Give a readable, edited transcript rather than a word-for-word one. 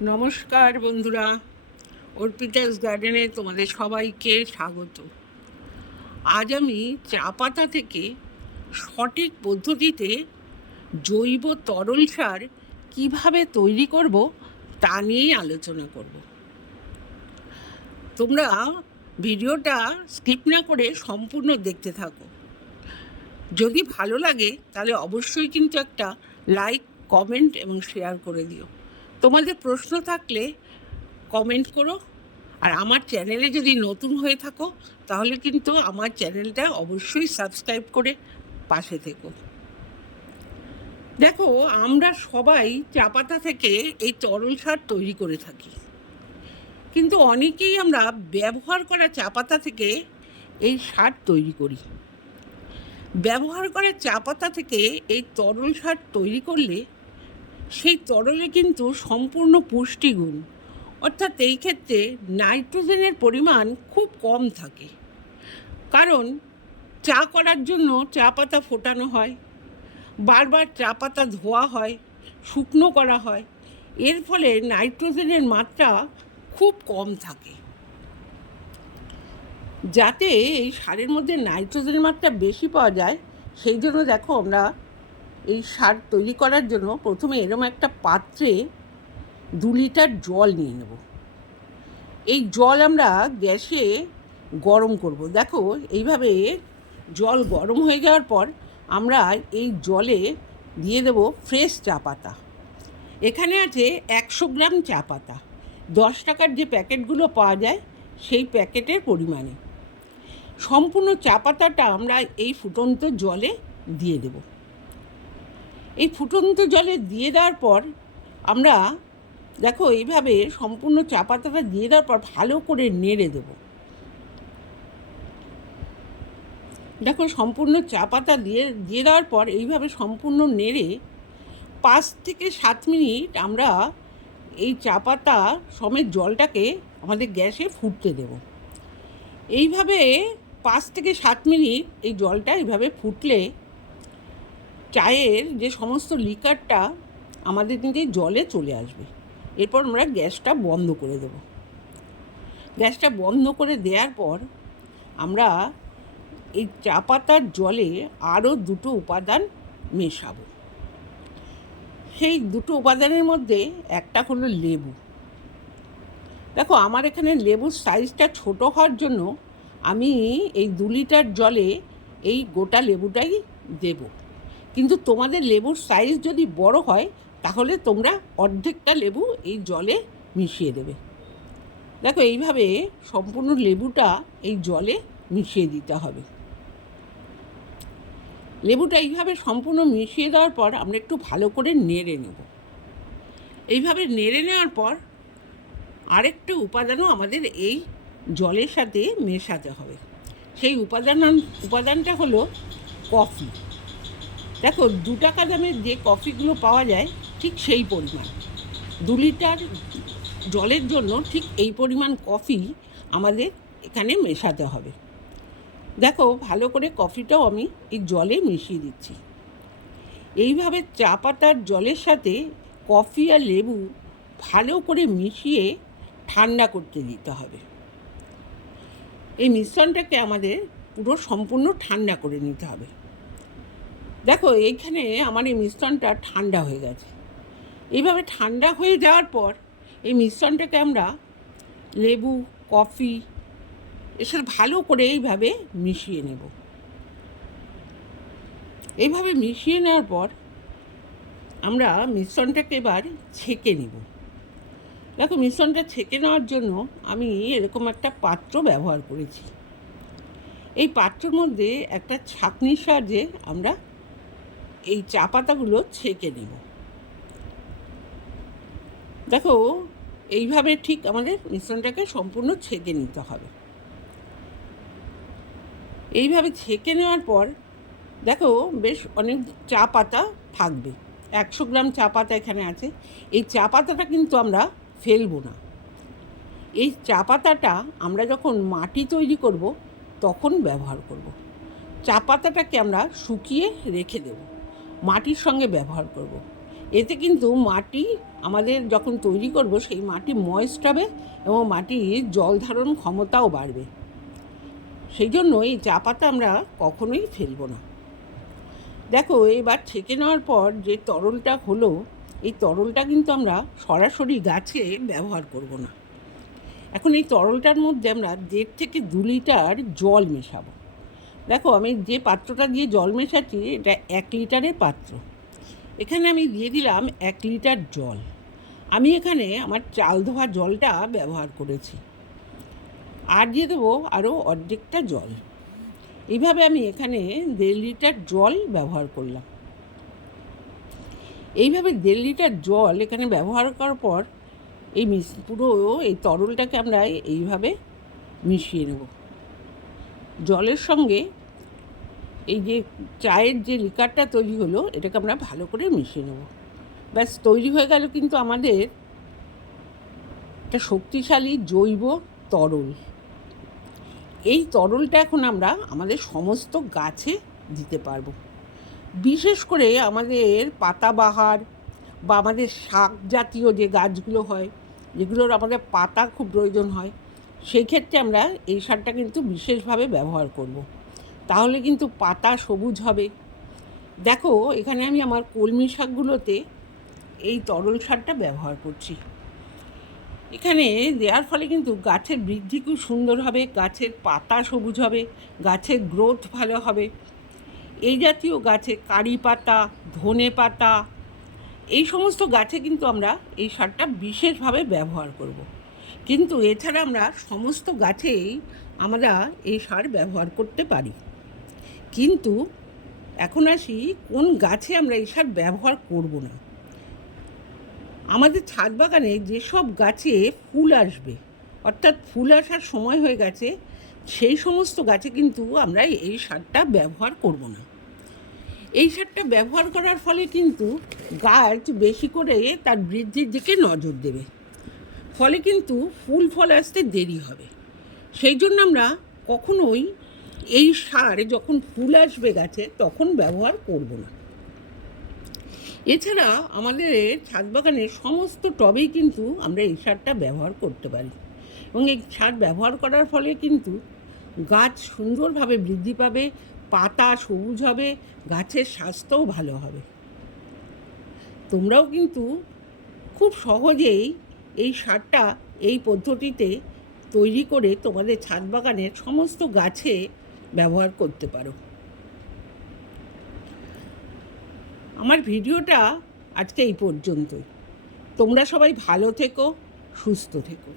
নমস্কার বন্ধুরা, অর্পিতাস গার্ডেনে তোমাদের সবাইকে স্বাগত। আজ আমি চা পাতা থেকে সঠিক পদ্ধতিতে জৈব তরল সার কীভাবে তৈরি করব তা নিয়েই আলোচনা করব। তোমরা ভিডিওটা স্কিপ না করে সম্পূর্ণ দেখতে থাকো। যদি ভালো লাগে তাহলে অবশ্যই কিন্তু একটা লাইক, কমেন্ট এবং শেয়ার করে দিও। তোমাদের প্রশ্ন থাকলে কমেন্ট করো। আর আমার চ্যানেলে যদি নতুন হয়ে থাকো তাহলে কিন্তু আমার চ্যানেলটা অবশ্যই সাবস্ক্রাইব করে পাশে থেকো। দেখো, আমরা সবাই চা পাতা থেকে এই তরল সার তৈরি করে থাকি, কিন্তু অনেকেই আমরা ব্যবহার করা চা পাতা থেকে এই সার তৈরি করি। ব্যবহার করা চা পাতা থেকে এই তরল সার তৈরি করলে সেই তরলে কিন্তু সম্পূর্ণ পুষ্টিগুণ, অর্থাৎ এই ক্ষেত্রে নাইট্রোজেনের পরিমাণ খুব কম থাকে। কারণ চা করার জন্য চা পাতা ফোটানো হয়, বারবার চা পাতা ধোয়া হয়, শুকনো করা হয়, এর ফলে নাইট্রোজেনের মাত্রা খুব কম থাকে। যাতে এই সারের মধ্যে নাইট্রোজেনের মাত্রা বেশি পাওয়া যায়, সেই জন্য দেখো আমরা এই সার তৈরি করার জন্য প্রথমে এরকম একটা পাত্রে 2 লিটার জল নিয়ে নেব। এই জল আমরা গ্যাসে গরম করব। দেখো, এইভাবে জল গরম হয়ে যাওয়ার পর আমরা এই জলে দিয়ে দেব ফ্রেশ চা পাতা। এখানে আছে 100 গ্রাম চা পাতা, 10 টাকার যে প্যাকেটগুলো পাওয়া যায় সেই প্যাকেটের পরিমাণে। সম্পূর্ণ চা পাতাটা আমরা এই ফুটন্ত জলে দিয়ে দেব। এই ফুটন্ত জলে দিয়ে দেওয়ার পর আমরা দেখো এইভাবে সম্পূর্ণ চা পাতাটা দিয়ে দেওয়ার পর ভালো করে নেড়ে দেব। দেখো, সম্পূর্ণ চা পাতা দিয়ে দেওয়ার পর এইভাবে সম্পূর্ণ নেড়ে 5 থেকে 7 মিনিট আমরা এই চা পাতা সমেত জলটাকে আমাদের গ্যাসে ফুটতে দেব। এইভাবে 5 থেকে 7 মিনিট এই জলটা এইভাবে ফুটলে চায়ের যে সমস্ত লিকারটা আমাদের কিন্তু জলে চলে আসবে। এরপর আমরা গ্যাসটা বন্ধ করে দেব। গ্যাসটা বন্ধ করে দেওয়ার পর আমরা এই চা পাতার জলে আরও 2টো উপাদান মেশাবো। সেই 2টো উপাদানের মধ্যে একটা হলো লেবু। দেখো, আমার এখানে লেবুর সাইজটা ছোট হওয়ার জন্য আমি এই 2 লিটার জলে এই গোটা লেবুটাই দেব। কিন্তু তোমাদের লেবুর সাইজ যদি বড় হয় তাহলে তোমরা অর্ধেকটা লেবু এই জলে মিশিয়ে দেবে। দেখো, এইভাবে সম্পূর্ণ লেবুটা এই জলে মিশিয়ে দিতে হবে। লেবুটা এইভাবে সম্পূর্ণ মিশিয়ে দেওয়ার পর আমরা একটু ভালো করে নেড়ে নেব। এইভাবে নেড়ে নেওয়ার পর আরেকটা উপাদানও আমাদের এই জলের সাথে মেশাতে হবে। সেই উপাদানটা হলো কফি। দেখো, 2 টাকা দামের যে কফিগুলো পাওয়া যায় ঠিক সেই পরিমাণ, 2 লিটার জলের জন্য ঠিক এই পরিমাণ কফি আমাদের এখানে মেশাতে হবে। দেখো, ভালো করে কফিটাও আমি এই জলে মিশিয়ে দিচ্ছি। এইভাবে চা পাতার জলের সাথে কফি আর লেবু ভালো করে মিশিয়ে ঠান্ডা করতে দিতে হবে। এই মিশ্রণটাকে আমাদের পুরো সম্পূর্ণ ঠান্ডা করে নিতে হবে। দেখো, এইখানে আমার এই মিশ্রণটা ঠান্ডা হয়ে গেছে। এইভাবে ঠান্ডা হয়ে যাওয়ার পর এই মিশ্রণটাকে আমরা লেবু, কফি এসব ভালো করে এইভাবে মিশিয়ে নেব। এইভাবে মিশিয়ে নেওয়ার পর আমরা মিশ্রণটাকে এবার ছেঁকে নেব। দেখো, মিশ্রণটা ছেঁকে নেওয়ার জন্য আমি এরকম একটা পাত্র ব্যবহার করেছি। এই পাত্রের মধ্যে একটা ছাঁকনির সাহায্যে আমরা এই চা পাতাগুলো ছেঁকে নেব। দেখো, এইভাবে ঠিক আমাদের মিশ্রণটাকে সম্পূর্ণ ছেঁকে নিতে হবে। এইভাবে ছেঁকে নেওয়ার পর দেখো বেশ অনেক চা পাতা থাকবে। 100 গ্রাম চা পাতা এখানে আছে। এই চা পাতাটা কিন্তু আমরা ফেলবো না। এই চা পাতাটা আমরা যখন মাটি তৈরি করব তখন ব্যবহার করব। চা পাতাটাকে আমরা শুকিয়ে রেখে দেব, মাটির সঙ্গে ব্যবহার করব। এতে কিন্তু মাটি আমাদের যখন তৈরি করব সেই মাটি ময়েস্ট হবে এবং মাটির জল ধারণ ক্ষমতাও বাড়বে। সেই জন্য এই চা পাতা আমরা কখনোই ফেলবো না। দেখো, এবার ছেঁকে নেওয়ার পর যে তরলটা হলো, এই তরলটা কিন্তু আমরা সরাসরি গাছে ব্যবহার করব না। এখন এই তরলটার মধ্যে আমরা 1.5 থেকে 2 লিটার জল মেশাবো। দেখো, আমি যে পাত্রটা দিয়ে জল মেশাচ্ছি এটা 1 লিটারের পাত্র। এখানে আমি দিয়ে দিলাম 1 লিটার জল। আমি এখানে আমার চাল ধোয়া জলটা ব্যবহার করেছি, আর দিয়ে দেবো আরও অর্ধেকটা জল। এইভাবে আমি এখানে 1.5 লিটার জল ব্যবহার করলাম। এইভাবে 1.5 লিটার জল এখানে ব্যবহার করার পর এই পুরো এই তরলটাকে আমরা এইভাবে মিশিয়ে নেব জলের সঙ্গে। এই যে চায়ের যে লিকারটা তৈরি হলো এটাকে আমরা ভালো করে মিশিয়ে নেব। ব্যাস, তৈরি হয়ে গেল কিন্তু আমাদের একটা শক্তিশালী জৈব তরল। এই তরলটা এখন আমরা আমাদের সমস্ত গাছে দিতে পারবো। বিশেষ করে আমাদের পাতাবাহার বা আমাদের শাক জাতীয় যে গাছগুলো হয়, যেগুলোর আমাদের পাতা খুব প্রয়োজন হয়, সেই ক্ষেত্রে আমরা এই সারটা কিন্তু বিশেষভাবে ব্যবহার করব। তাহলে কিন্তু পাতা সবুজ হবে। দেখো, এখানে আমি আমার কলমি শাকগুলোতে এই তরল সারটা ব্যবহার করছি। এখানে দেওয়ার ফলে কিন্তু গাছের বৃদ্ধি খুব সুন্দর হবে, গাছের পাতা সবুজ হবে, গাছের গ্রোথ ভালো হবে। এই জাতীয় গাছে কারি পাতা, ধনে পাতা, এই সমস্ত গাছে কিন্তু আমরা এই সারটা বিশেষভাবে ব্যবহার করব। কিন্তু এছাড়া আমরা সমস্ত গাছেই আমরা এই সার ব্যবহার করতে পারি। কিন্তু এখন আসি কোন গাছে আমরা এই সার ব্যবহার করব না। আমাদের ছাদ বাগানে যেসব গাছে ফুল আসবে, অর্থাৎ ফুল আসার সময় হয়ে গেছে, সেই সমস্ত গাছে কিন্তু আমরা এই সারটা ব্যবহার করব না। এই সারটা ব্যবহার করার ফলে কিন্তু গাছ বেশি করে তার বৃদ্ধির দিকে নজর দেবে, ফলে কিন্তু ফুল ফল আসতে দেরি হবে। সেই জন্য আমরা কখনোই এই সার যখন ফুল আসবে গাছে তখন ব্যবহার করব না। এছাড়া আমাদের ছাদ বাগানের সমস্ত টবেই কিন্তু আমরা এই সারটা ব্যবহার করতে পারি, এবং এই সার ব্যবহার করার ফলে কিন্তু গাছ সুন্দরভাবে বৃদ্ধি পাবে, পাতা সবুজ হবে, গাছের স্বাস্থ্যও ভালো হবে। তোমরাও কিন্তু খুব সহজেই এই সারটা এই পদ্ধতিতে তৈরি করে তোমাদের ছাদ বাগানের সমস্ত গাছে ব্যবহার করতে পারো। আমার ভিডিওটা আজকে এই পর্যন্তই। তোমরা সবাই ভালো থেকো, সুস্থ থেকো।